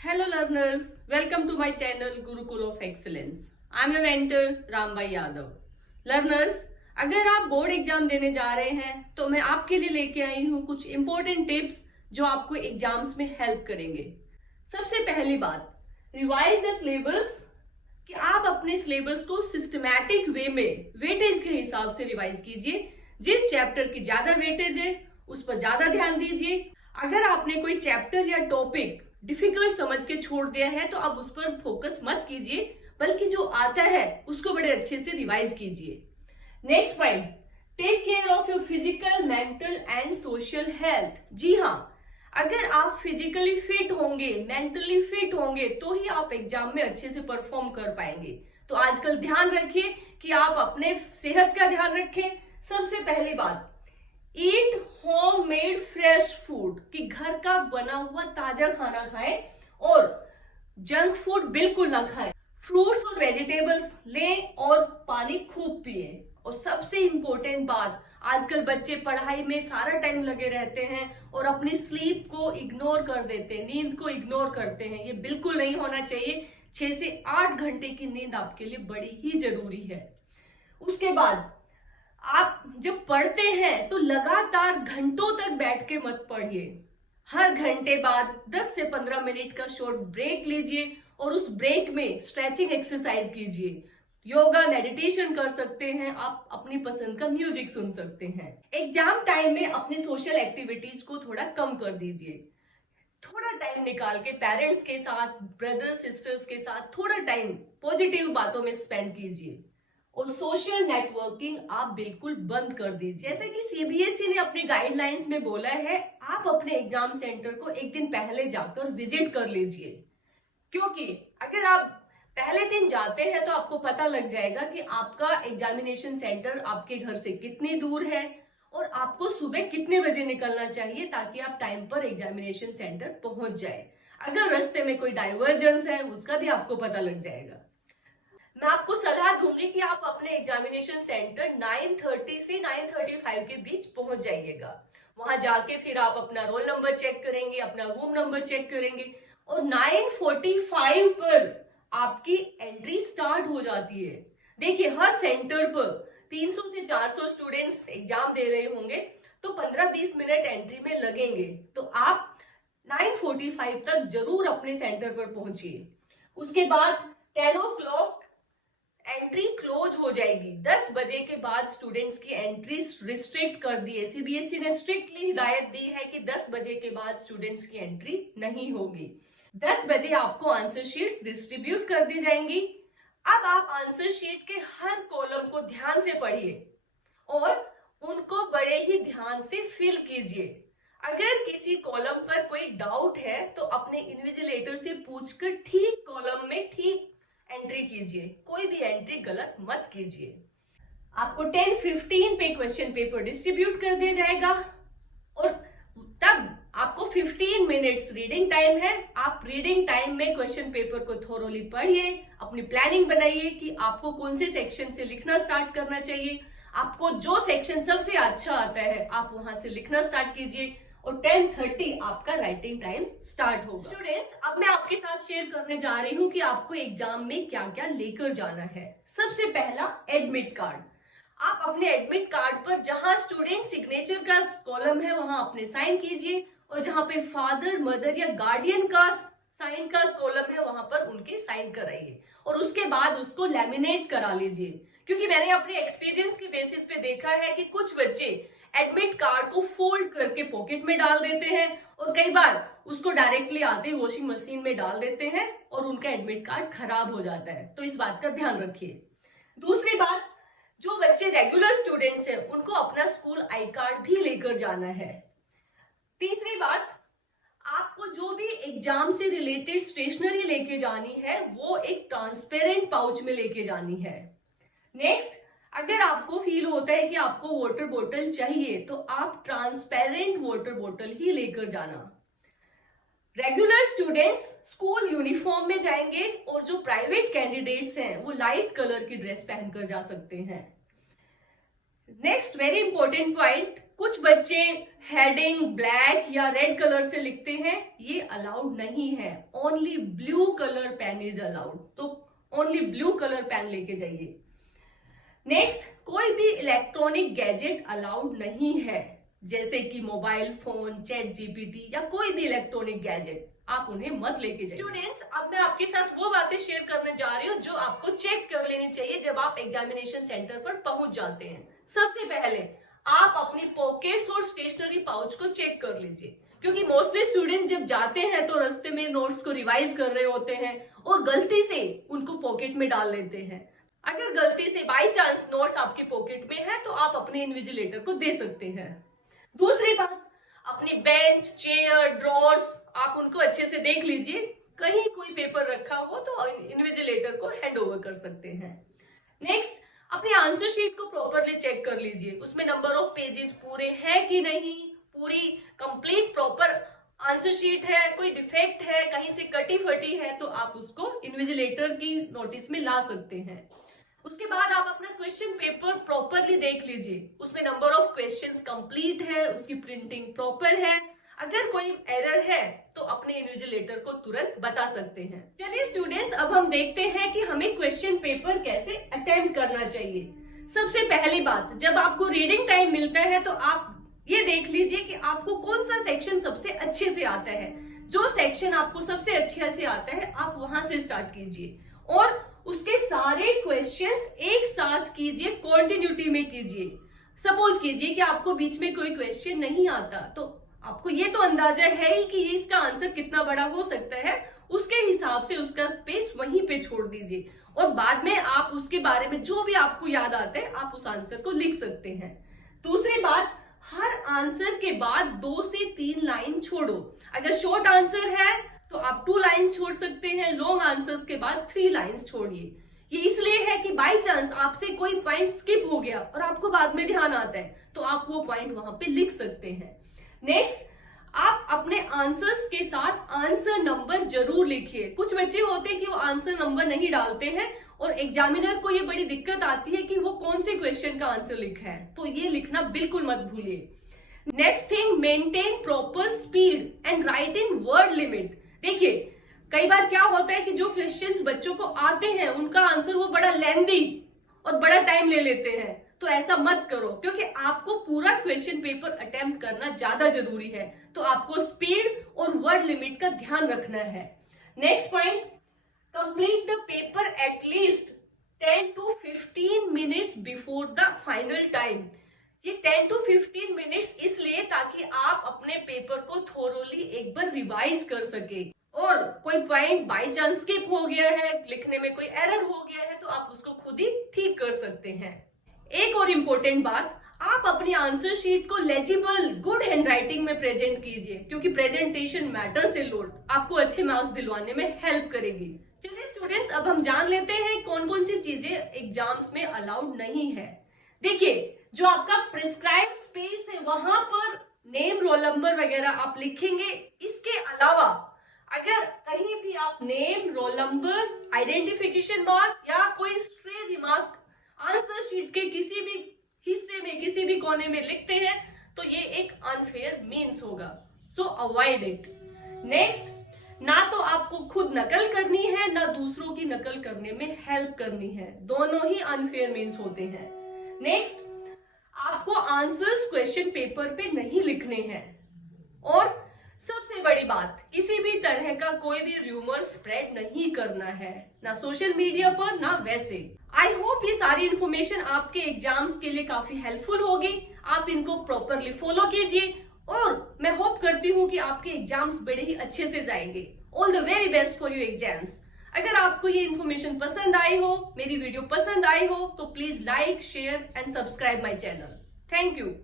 Hello learners, welcome to my channel Gurukul of Excellence. I am your mentor Rambai Yadav. Learners, अगर आप board exam देने जा रहे हैं तो मैं आपके लिए लेके आई हूँ कुछ इंपॉर्टेंट टिप्स जो आपको एग्जाम्स में हेल्प करेंगे. सबसे पहली बात, रिवाइज द सिलेबस. कि आप अपने सिलेबस को सिस्टमैटिक वे में वेटेज के हिसाब से रिवाइज कीजिए. जिस चैप्टर की ज्यादा वेटेज है उस पर ज्यादा ध्यान दीजिए. अगर आपने कोई चैप्टर या टॉपिक डिफिकल्ट समझ के छोड़ दिया है तो अब उस पर फोकस मत कीजिए, बल्कि जो आता है उसको बड़े अच्छे से रिवाइज कीजिए. Next point, take care of your physical, mental and social health. जी हाँ, अगर आप फिजिकली फिट होंगे, मेंटली फिट होंगे तो ही आप एग्जाम में अच्छे से परफॉर्म कर पाएंगे. तो आजकल ध्यान रखिए कि आप अपने सेहत का ध्यान रखें. सबसे पहली बात, ईट होम मेड फ्रेश फूड. कि घर का बना हुआ ताजा खाना खाएं और जंक फूड बिल्कुल ना खाएं. फ्रूट्स और वेजिटेबल्स लें और पानी खूब पिए. और सबसे इंपॉर्टेंट बात, आजकल बच्चे पढ़ाई में सारा टाइम लगे रहते हैं और अपनी स्लीप को इग्नोर कर देते हैं, नींद को इग्नोर करते हैं. ये बिल्कुल नहीं होना चाहिए. 6 से 8 घंटे की नींद आपके लिए बड़ी ही जरूरी है. उसके बाद आप जब पढ़ते हैं तो लगातार घंटों तक बैठ के मत पढ़िए. हर घंटे बाद 10 से 15 मिनट का शॉर्ट ब्रेक लीजिए और उस ब्रेक में स्ट्रेचिंग एक्सरसाइज कीजिए. योगा, मेडिटेशन कर सकते हैं, आप अपनी पसंद का म्यूजिक सुन सकते हैं. एग्जाम टाइम में अपनी सोशल एक्टिविटीज को थोड़ा कम कर दीजिए. थोड़ा टाइम निकाल के पेरेंट्स के साथ, ब्रदर्स सिस्टर्स के साथ थोड़ा टाइम पॉजिटिव बातों में स्पेंड कीजिए. और सोशल नेटवर्किंग आप बिल्कुल बंद कर दीजिए. जैसे कि सीबीएसई ने अपनी गाइडलाइंस में बोला है, आप अपने एग्जाम सेंटर को एक दिन पहले जाकर विजिट कर लीजिए. क्योंकि अगर आप पहले दिन जाते हैं तो आपको पता लग जाएगा कि आपका एग्जामिनेशन सेंटर आपके घर से कितनी दूर है और आपको सुबह कितने बजे निकलना चाहिए ताकि आप टाइम पर एग्जामिनेशन सेंटर पहुंच जाए. अगर रास्ते में कोई डाइवर्जेंस है उसका भी आपको पता लग जाएगा. मैं आपको सलाह दूंगी कि आप अपने एग्जामिनेशन सेंटर 9:30 से 9:35 के बीच पहुंच जाइएगा. वहां जाके फिर आप अपना रोल नंबर चेक करेंगे, अपना रूम नंबर चेक करेंगे और 9:45 पर आपकी एंट्री स्टार्ट हो जाती है. देखिए, हर सेंटर पर 300 से 400 स्टूडेंट्स एग्जाम दे रहे होंगे तो 15-20 मिनट एंट्री में लगेंगे. तो आप 9:45 तक जरूर अपने सेंटर पर पहुंचिए. उसके बाद 10 o'clock एंट्री क्लोज हो जाएगी. 10 बजे के बाद स्टूडेंट्स की एंट्री रिस्ट्रिक्ट कर दी है. सीबीएसई ने स्ट्रिक्टली हिदायत दी है कि 10 बजे के बाद स्टूडेंट्स की एंट्री नहीं होगी. 10 बजे आपको आंसर शीट्स डिस्ट्रीब्यूट कर दी जाएंगी. अब आप आंसर शीट के हर कॉलम को ध्यान से पढ़िए और उनको बड़े ही ध्यान से फिल कीजिए. अगर किसी कॉलम पर कोई डाउट है तो अपने इन्विजिलेटर से पूछकर ठीक कॉलम में ठीक एंट्री कीजिए. कोई भी एंट्री गलत मत कीजिए. आपको 10:15 पे क्वेश्चन पेपर डिस्ट्रीब्यूट कर दिया जाएगा और तब आपको 15 मिनट्स रीडिंग टाइम है. आप रीडिंग टाइम में क्वेश्चन पेपर को थोरोली पढ़िए, अपनी प्लानिंग बनाइए कि आपको कौन से सेक्शन से लिखना स्टार्ट करना चाहिए. आपको जो सेक्शन सबसे अच्छा आता है आप वहां से लिखना स्टार्ट कीजिए और 10:30 आपका राइटिंग टाइम स्टार्ट होगा. स्टूडेंट्स, अब मैं आपके साथ शेयर करने जा रही हूं कि आपको एग्जाम में क्या क्या लेकर जाना है. सबसे पहला, एडमिट कार्ड. आप अपने एडमिट कार्ड पर जहां स्टूडेंट सिग्नेचर का कॉलम है वहां अपने साइन कीजिए और जहां पे फादर, मदर या गार्डियन का साइन का कॉलम है वहां पर उनके साइन कराइए और उसके बाद उसको लैमिनेट करा लीजिए. क्योंकि मैंने अपने एक्सपीरियंस के बेसिस पे देखा है कि कुछ बच्चे एडमिट कार्ड को फोल्ड करके पॉकेट में डाल देते हैं और कई बार उसको डायरेक्टली आते ही वॉशिंग मशीन में डाल देते हैं और उनका एडमिट कार्ड खराब हो जाता है. तो इस बात का ध्यान रखिए. दूसरी बात, जो बच्चे रेगुलर स्टूडेंट्स हैं उनको अपना स्कूल आई कार्ड भी लेकर जाना है. तीसरी बात, आपको जो भी एग्जाम से रिलेटेड स्टेशनरी लेके जानी है वो एक ट्रांसपेरेंट पाउच में लेके जानी है. नेक्स्ट, अगर आपको फील होता है कि आपको वाटर बोतल चाहिए तो आप ट्रांसपेरेंट वाटर बोतल ही लेकर जाना. रेगुलर स्टूडेंट्स स्कूल यूनिफॉर्म में जाएंगे और जो प्राइवेट कैंडिडेट्स हैं वो लाइट कलर की ड्रेस पहनकर जा सकते हैं. नेक्स्ट वेरी इंपॉर्टेंट पॉइंट, कुछ बच्चे हेडिंग ब्लैक या रेड कलर से लिखते हैं, ये अलाउड नहीं है। Only blue colour pen is allowed, तो ओनली ब्लू कलर पेन लेके जाइए। नेक्स्ट, कोई भी इलेक्ट्रॉनिक गैजेट अलाउड नहीं है, जैसे कि मोबाइल फोन, चैट जीपीटी या कोई भी इलेक्ट्रॉनिक गैजेट, आप उन्हें मत लेके जाइए। स्टूडेंट्स, अब मैं आपके साथ वो बातें शेयर करने जा रही हूँ जो आपको चेक कर लेनी चाहिए जब आप एग्जामिनेशन सेंटर पर पहुंच जाते हैं। सबसे पहले आप अपनी पॉकेट्स और स्टेशनरी पाउच को चेक कर लीजिए, क्योंकि मोस्टली स्टूडेंट जब जाते हैं तो रास्ते में नोट्स को रिवाइज कर रहे होते हैं और गलती से उनको पॉकेट में डाल लेते हैं। अगर गलती से बाई चांस नोट्स आपकी पॉकेट में है तो आप अपने इन्विजिलेटर को दे सकते हैं। दूसरी बात, अपनी बेंच, चेयर, ड्रॉर्स आप उनको अच्छे से देख लीजिए, कहीं कोई पेपर रखा हो तो इन्विजिलेटर को हैंड ओवर कर सकते हैं। नेक्स्ट, अपनी आंसर शीट को प्रॉपरली चेक कर लीजिए, उसमें नंबर ऑफ पेजेस पूरे हैं कि नहीं, पूरी कंप्लीट प्रॉपर आंसर शीट है, कोई डिफेक्ट है, कहीं से कटी फटी है तो आप उसको इन्विजिलेटर की नोटिस में ला सकते हैं। उसके बाद आप अपना क्वेश्चन पेपर प्रॉपरली देख लीजिए, उसमें नंबर ऑफ क्वेश्चंस कंप्लीट है, उसकी प्रिंटिंग प्रॉपर है। अगर कोई एरर है तो अपने इन्विजिलेटर को तुरंत बता सकते हैं। चलिए स्टूडेंट्स, अब हम देखते हैं कि हमें क्वेश्चन पेपर कैसे अटेम्प्ट करना चाहिए। सबसे पहली बात, जब आपको रीडिंग टाइम मिलता है तो आप ये देख लीजिए कि आपको कौन सा सेक्शन सबसे अच्छे से आता है। जो सेक्शन आपको सबसे अच्छे से आता है आप वहां से स्टार्ट कीजिए और उसके सारे क्वेश्चंस एक साथ कीजिए, कॉन्टिन्यूटी में कीजिए। सपोज कीजिए कि आपको बीच में कोई क्वेश्चन नहीं आता, तो आपको ये तो अंदाजा है ही कि इसका आंसर कितना बड़ा हो सकता है, उसके हिसाब से उसका स्पेस वहीं पे छोड़ दीजिए और बाद में आप उसके बारे में जो भी आपको याद आता है आप उस आंसर को लिख सकते हैं। दूसरी बात, हर आंसर के बाद 2 से 3 लाइन छोड़ो। अगर शॉर्ट आंसर है तो आप 2 लाइन्स छोड़ सकते हैं, लॉन्ग आंसर्स के बाद 3 लाइन्स छोड़िए। ये इसलिए है कि बाई चांस आपसे कोई पॉइंट स्किप हो गया और आपको बाद में ध्यान आता है तो आप वो पॉइंट वहां पे लिख सकते हैं। नेक्स्ट, आप अपने आंसर्स के साथ आंसर नंबर जरूर लिखिए। कुछ बच्चे होते हैं कि वो आंसर नंबर नहीं डालते हैं और एग्जामिनर को ये बड़ी दिक्कत आती है कि वो कौन से क्वेश्चन का आंसर लिखा है, तो ये लिखना बिल्कुल मत भूलिए। Next thing, maintain proper speed and right in word limit. देखिए, कई बार क्या होता है कि जो क्वेश्चंस बच्चों को आते हैं उनका आंसर वो बड़ा लेंदी और बड़ा टाइम ले लेते हैं, तो ऐसा मत करो, क्योंकि आपको पूरा क्वेश्चन पेपर अटेम्प्ट करना ज्यादा जरूरी है, तो आपको स्पीड और वर्ड लिमिट का ध्यान रखना है। Next point, complete the paper at least 10 to 15 minutes before the final time. ये 10 to 15 मिनट्स इसलिए ताकि आप अपने पेपर को थोरोली एक बार रिवाइज कर सके और कोई पॉइंट बाई चांस स्किप हो गया है, लिखने में कोई एरर हो गया है तो आप उसको खुद ही ठीक कर सकते हैं। एक और इम्पोर्टेंट बात, आप अपनी आंसर शीट को लेजिबल गुड हैंडराइटिंग में प्रेजेंट कीजिए, क्योंकि प्रेजेंटेशन मैटर्स ए लॉट, आपको अच्छे मार्क्स दिलवाने में हेल्प करेगी। चलिए स्टूडेंट्स, अब हम जान लेते हैं कौन कौन सी चीजें एग्जाम्स में अलाउड नहीं है। देखिए, जो आपका प्रिस्क्राइब स्पेस है वहां पर नेम, रोल नंबर वगैरह आप लिखेंगे। इसके अलावा अगर कहीं भी आप name, roll number, identification mark या कोई स्ट्रे रिमार्क आंसर शीट के किसी भी हिस्से में, किसी भी कोने में लिखते हैं तो ये एक अनफेयर मीन्स होगा, सो अवॉइड इट। नेक्स्ट, ना तो आपको खुद नकल करनी है ना दूसरों की नकल करने में हेल्प करनी है, दोनों ही अनफेयर मीन्स होते हैं। नेक्स्ट, आपको आंसर्स क्वेश्चन पेपर पे नहीं लिखने हैं और सबसे बड़ी बात, किसी भी तरह का कोई भी रूमर स्प्रेड नहीं करना है, ना सोशल मीडिया पर ना वैसे। आई होप ये सारी इंफॉर्मेशन आपके एग्जाम्स के लिए काफी हेल्पफुल होगी। आप इनको प्रॉपरली फॉलो कीजिए और मैं होप करती हूँ कि आपके एग्जाम्स बड़े ही अच्छे से जाएंगे। All the very best for your exams. अगर आपको ये इन्फॉर्मेशन पसंद आई हो, मेरी वीडियो पसंद आई हो, तो please like, share and subscribe my channel. Thank you.